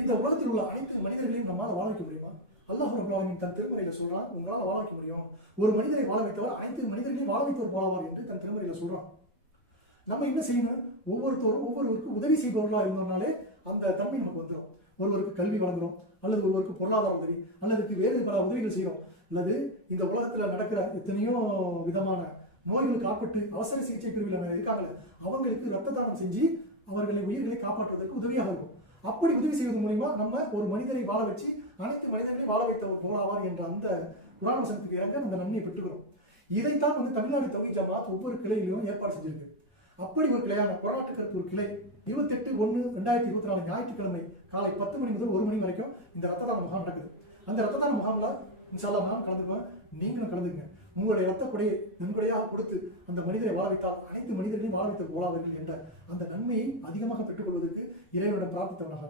இந்த உலகத்தில் உள்ள அனைத்து மனிதர்களையும் நம்மால் வாழ வைக்க முடியுமா? அல்லாஹ் ரப்பல் ஆலமீன் தன் திருமறையில சொல்றான், உங்களால் வாழ வைக்க முடியும். ஒரு மனிதரை வாழ வைத்தவர் அனைத்து மனிதர்களையும் வாழ வைத்தவர் போலவார் என்று தன் திருமறையில சொல்றான். நம்ம என்ன செய்யணும்? ஒவ்வொருவருக்கு உதவி செய்பவர்களா இருந்தோம்னாலே அந்த தன்மை நமக்கு வந்துடும். ஒருவருக்கு கல்வி வழங்குறோம், அல்லது ஒருவருக்கு பொருளாதார உதவி, அல்லது வேறு பல உதவிகள் செய்யறோம், அல்லது இந்த உலகத்துல நடக்கிற எத்தனையோ விதமான நோய்களுக்கு ஆட்பட்டு அவசர சிகிச்சை பிரிவில் இருக்காங்க, அவங்களுக்கு ரத்த தானம் செஞ்சு அவர்களை உயிர்களை காப்பாற்றுவதற்கு உதவியாக இருக்கும். அப்படி உதவி செய்வது மூலியமா நம்ம ஒரு மனிதரை வாழ வச்சு அனைத்து மனிதர்களையும் வாழ வைத்தவர் போலாவார் என்ற அந்த குர்ஆன் வசனத்துக்கு இறங்க அந்த நன்மையை பெற்றுக்கிறோம். இதைத்தான் தமிழ்நாடு தௌஹீத் ஜமாத் ஒவ்வொரு கிளையிலும் ஏற்பாடு செஞ்சிருக்கு. அப்படி ஒரு கிளையான கொரநாட்டு கருத்தூர் கிளை 28/1/2024 ஞாயிற்றுக்கிழமை காலை 10 மணி முதல் 1 மணி வரைக்கும் இந்த ரத்த தான முகாம் நடக்குது. அந்த ரத்த தான முகாம்ல இன்ஷா அல்லாஹ் நான் கலந்துக்குவேன், நீங்களும் கலந்துக்குங்க. உங்களுடைய ரத்த கொடையை நன்கொடையாக கொடுத்து அந்த மனிதரை வாழ வைத்தால் அனைத்து மனிதர்களையும் வாழ வைத்த போலாவீர்கள் என்ற அந்த நன்மையை அதிகமாக பெற்றுக்கொள்வதற்கு இறைவனிடம் பிரார்த்தித்தவனாக